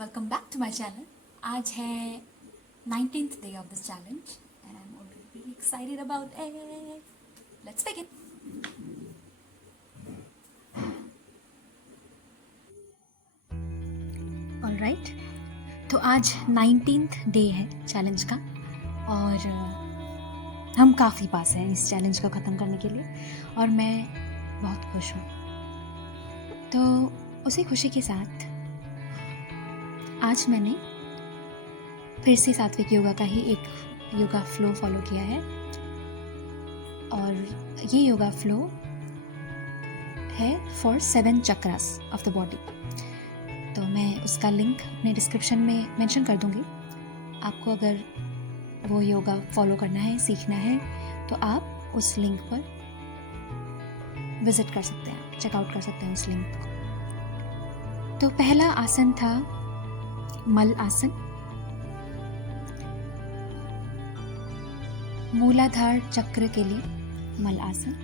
Welcome back to my channel. आज है 19th day of this challenge and I am already excited about it. Let's begin. Alright, तो आज 19th day है challenge का और हम काफ़ी पास हैं इस चैलेंज को ख़त्म करने के लिए और मैं बहुत खुश हूँ। तो उसी खुशी के साथ आज मैंने फिर से सात्विक योगा का ही एक योगा फ्लो फॉलो किया है और ये योगा फ्लो है for 7 chakras of the body. तो मैं उसका लिंक अपने डिस्क्रिप्शन में मेंशन कर दूंगी। आपको अगर वो योगा फॉलो करना है, सीखना है, तो आप उस लिंक पर विजिट कर सकते हैं, चेकआउट कर सकते हैं उस लिंक को। तो पहला आसन था मल आसन। मूलाधार चक्र के लिए मल आसन।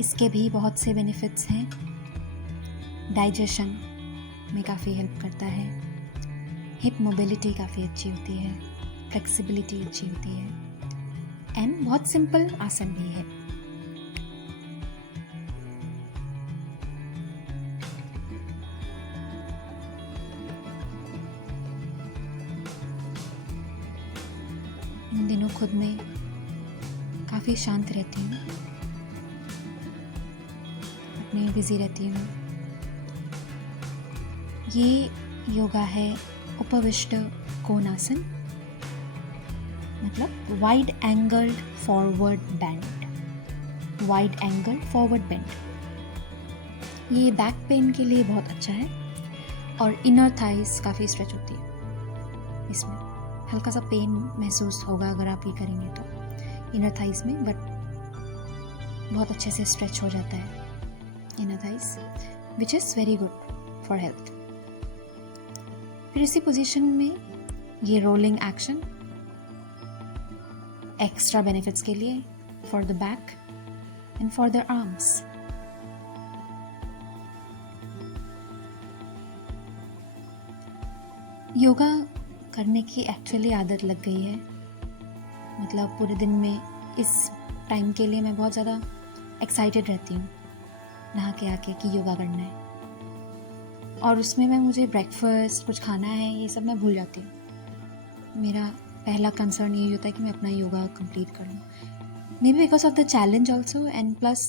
इसके भी बहुत से बेनिफिट्स हैं। डाइजेशन में काफ़ी हेल्प करता है, हिप मोबिलिटी काफ़ी अच्छी होती है, फ्लेक्सिबिलिटी अच्छी होती है एंड बहुत सिंपल आसन भी है। इन दिनों खुद में काफ़ी शांत रहती हूँ, अपने बिजी रहती हूँ। ये योगा है उपविष्ट कोणासन, मतलब wide angled forward bend. Wide angle forward bend ये बैक पेन के लिए बहुत अच्छा है और इनर थाइस काफ़ी स्ट्रेच होती है। इसमें हल्का सा पेन महसूस होगा अगर आप ये करेंगे तो इनर थाइस में, बट बहुत अच्छे से स्ट्रेच हो जाता है inner thighs, which is very good for health. फिर इसी पोजीशन में ये रोलिंग एक्शन एक्स्ट्रा बेनिफिट्स के लिए for the back and for the arms. Yoga करने की एक्चुअली आदत लग गई है। मतलब पूरे दिन में इस टाइम के लिए मैं बहुत ज़्यादा एक्साइटेड रहती हूँ नहा के आके कि योगा करना है, और उसमें मैं मुझे ब्रेकफास्ट कुछ खाना है ये सब मैं भूल जाती हूँ। मेरा पहला कंसर्न यही होता है कि मैं अपना योगा कंप्लीट कर लूँ, may be because of the challenge also and plus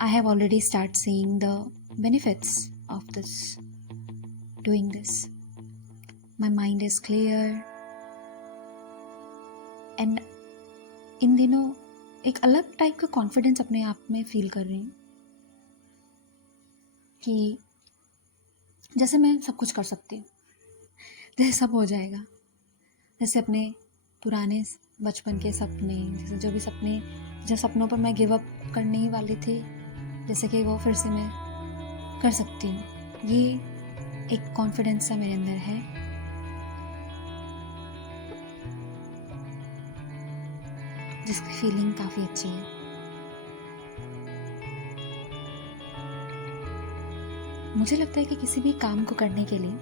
I have already start seeing the benefits of this doing this. My mind is clear and इन दिनों एक अलग टाइप का कॉन्फिडेंस अपने आप में फील कर रही हूँ कि जैसे मैं सब कुछ कर सकती हूँ, जैसे सब हो जाएगा, जैसे अपने पुराने बचपन के सपने, जैसे जो भी सपने, जो सपनों पर मैं गिव अप करने ही वाली थी, जैसे कि वो फिर से मैं कर सकती हूँ। ये एक कॉन्फिडेंस सा मेरे अंदर है जिसकी फीलिंग काफ़ी अच्छी है। मुझे लगता है कि किसी भी काम को करने के लिए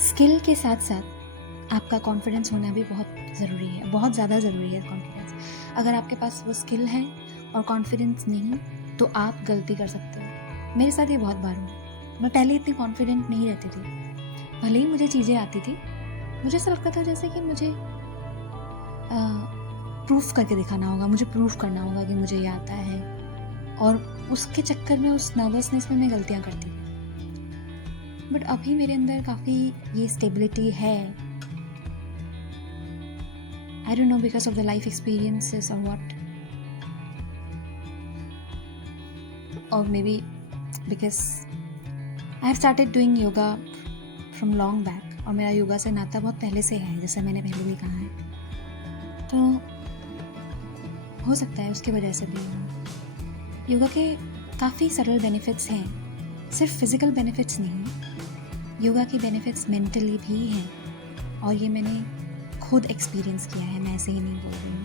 स्किल के साथ साथ आपका कॉन्फिडेंस होना भी बहुत ज़रूरी है, बहुत ज़्यादा ज़रूरी है कॉन्फिडेंस। अगर आपके पास वो स्किल है और कॉन्फिडेंस नहीं, तो आप गलती कर सकते हो। मेरे साथ ये बहुत बार हुआ। मैं पहले इतनी कॉन्फिडेंट नहीं रहती थी, भले ही मुझे चीज़ें आती थी, मुझे ऐसा लगता था जैसे कि मुझे प्रूफ करके दिखाना होगा, मुझे प्रूफ करना होगा कि मुझे ये आता है, और उसके चक्कर में, उस नर्वसनेस में मैं गलतियाँ करती। बट अभी मेरे अंदर काफ़ी ये स्टेबिलिटी है। I don't no because of the life experiences और व्हाट, और may be because I have started doing yoga from long back, और मेरा योगा से नाता बहुत पहले से है, जैसे मैंने पहले भी कहा है। तो हो सकता है उसकी वजह से भी हो। योगा के काफ़ी सरल बेनिफिट्स हैं, सिर्फ फिज़िकल बेनिफिट्स नहीं, योगा के बेनिफिट्स मेंटली भी हैं, और ये मैंने खुद एक्सपीरियंस किया है, मैं ऐसे ही नहीं बोल रही हूँ।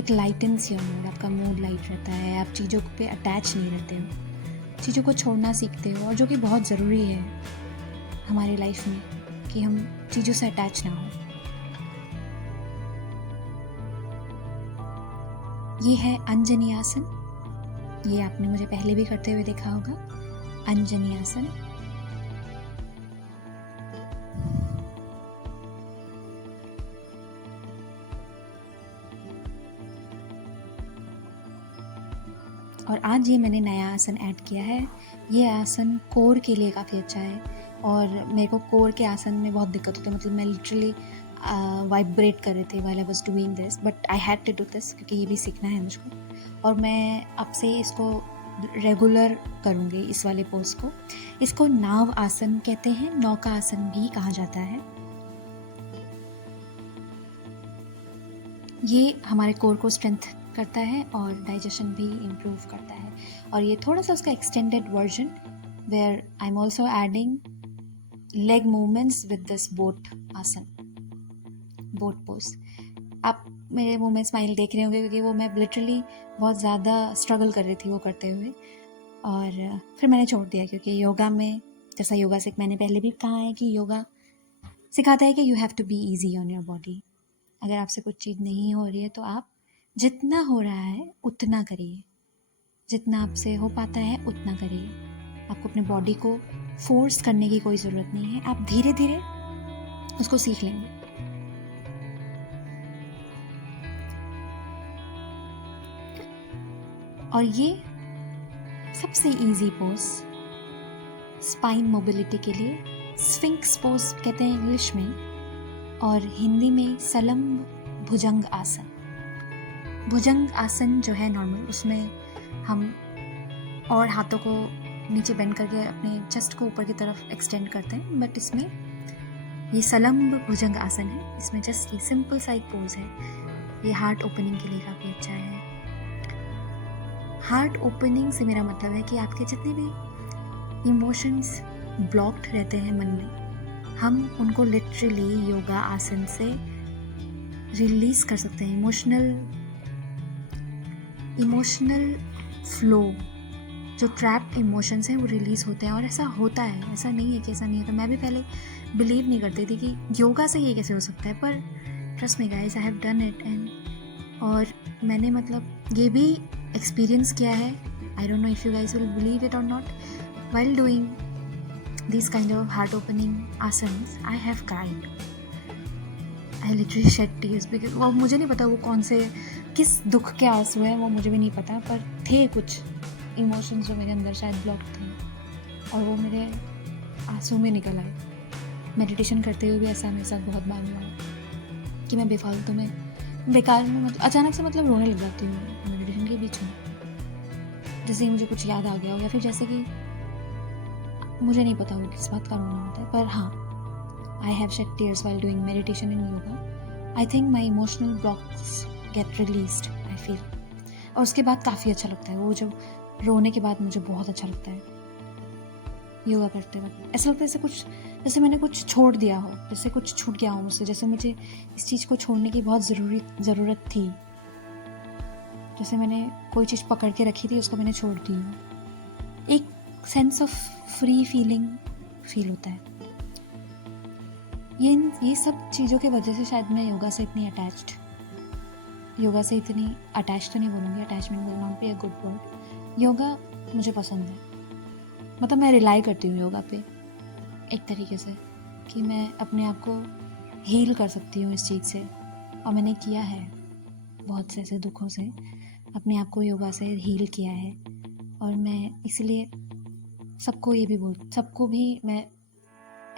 इट लाइटन्स योर मूड, आपका मूड लाइट रहता है, आप चीज़ों पे अटैच नहीं रहते हो, चीज़ों को छोड़ना सीखते हो, और जो कि बहुत ज़रूरी है हमारी लाइफ में कि हम चीज़ों से अटैच ना हो। ये है अंजनी आसन, ये आपने मुझे पहले भी करते हुए देखा होगा, अंजनी आसन। और आज ये मैंने नया आसन ऐड किया है। ये आसन कोर के लिए काफ़ी अच्छा है, और मेरे को कोर के आसन में बहुत दिक्कत होती है, मतलब मैं लिटरली वाइब्रेट कर रहे थे while I was doing this, but I had to do this क्योंकि ये भी सीखना है मुझको, और मैं अब से इसको रेगुलर करूँगी इस वाले पोज को। इसको नाव आसन कहते हैं, नौका आसन भी कहा जाता है। ये हमारे कोर को स्ट्रेंथ करता है और डाइजेशन भी इम्प्रूव करता है, और ये थोड़ा सा उसका extended version where I am also adding leg movements with this boat asana, boat pose. आप मेरे मुंह में स्माइल देख रहे होंगे क्योंकि वो मैं लिटरली बहुत ज़्यादा स्ट्रगल कर रही थी वो करते हुए, और फिर मैंने छोड़ दिया क्योंकि योगा में, जैसा योगा से मैंने पहले भी कहा है कि योगा सिखाता है कि you have to be easy on your body. अगर आपसे कुछ चीज़ नहीं हो रही है तो आप जितना हो रहा है उतना करिए, जितना आपसे हो पाता है उतना करिए। आपको अपने बॉडी को फोर्स करने की कोई ज़रूरत नहीं है, आप धीरे धीरे उसको सीख लेंगे। और ये सबसे इजी पोज स्पाइन मोबिलिटी के लिए स्फिंक्स पोज कहते हैं इंग्लिश में, और हिंदी में सलंब भुजंग आसन। भुजंग आसन जो है नॉर्मल, उसमें हम और हाथों को नीचे बेंड करके अपने चेस्ट को ऊपर की तरफ एक्सटेंड करते हैं, बट इसमें ये सलंब भुजंग आसन है, इसमें जस्ट ये सिंपल सा एक पोज है। ये हार्ट ओपनिंग के लिए काफ़ी अच्छा है। हार्ट ओपनिंग से मेरा मतलब है कि आपके जितने भी इमोशंस ब्लॉक्ड रहते हैं मन में, हम उनको लिटरली योगा आसन से रिलीज कर सकते हैं। इमोशनल फ्लो, जो ट्रैप्ड इमोशंस हैं वो रिलीज़ होते हैं, और ऐसा होता है, ऐसा नहीं है कि ऐसा नहीं होता। मैं भी पहले बिलीव नहीं करती थी कि योगा से ये कैसे हो सकता है, पर trust me guys, I have done it, and और मैंने मतलब ये भी एक्सपीरियंस किया है। I don't know if you guys will believe it और not, while doing this kind of heart opening asanas I have cried, I literally shed tears, because वो मुझे नहीं पता वो कौन से किस दुख के आंसू हैं, वो मुझे भी नहीं पता, पर थे कुछ इमोशंस जो मेरे अंदर शायद ब्लॉक थे, और वो मेरे आंसू में निकल आए। मेडिटेशन करते हुए भी ऐसा मेरे साथ बहुत बार हुआ कि मैं बेफालतू में बेकार में मतलब अचानक से मतलब रोने लग जाती हूँ मेडिटेशन के बीच में, जैसे ही मुझे कुछ याद आ गया हो, या फिर जैसे कि मुझे नहीं पता वो किस बात का रोना होता है, पर हाँ, I have shed tears while doing meditation in yoga. I think my emotional blocks get released, I feel, और उसके बाद काफ़ी अच्छा लगता है। वो जो रोने के बाद मुझे बहुत अच्छा लगता है योगा करते वक्त। ऐसा लगता है जैसे मैंने कुछ छोड़ दिया हो, जैसे कुछ छूट गया हो मुझसे, जैसे मुझे इस चीज़ को छोड़ने की बहुत ज़रूरत थी, जैसे मैंने कोई चीज़ पकड़ के रखी थी, उसको मैंने छोड़ दी हो। एक सेंस ऑफ फ्री फील होता है। ये सब चीज़ों की वजह से शायद मैं योगा से इतनी अटैच तो नहीं बोलूँगी, attachment will not be a good word. Yoga मुझे पसंद है, मतलब मैं रिलाई करती हूँ योगा पे एक तरीके से, कि मैं अपने आप को हील कर सकती हूँ इस चीज़ से, और मैंने किया है बहुत से ऐसे दुखों से अपने आप को योगा से हील किया है। और मैं इसलिए सबको भी मैं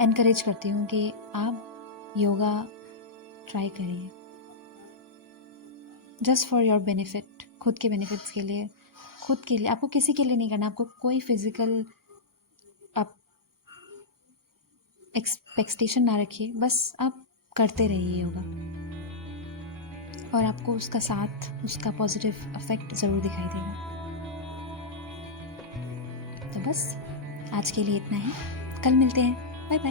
एनकरेज करती हूँ कि आप योगा ट्राई करिए, जस्ट फॉर योर बेनिफिट, खुद के बेनिफिट्स के लिए, आपको किसी के लिए नहीं करना, आपको कोई फिजिकल आप एक्सपेक्टेशन ना रखिए, बस आप करते रहिए योगा, और आपको उसका पॉजिटिव इफेक्ट ज़रूर दिखाई देगा। तो बस आज के लिए इतना ही, कल मिलते हैं, बाय बाय।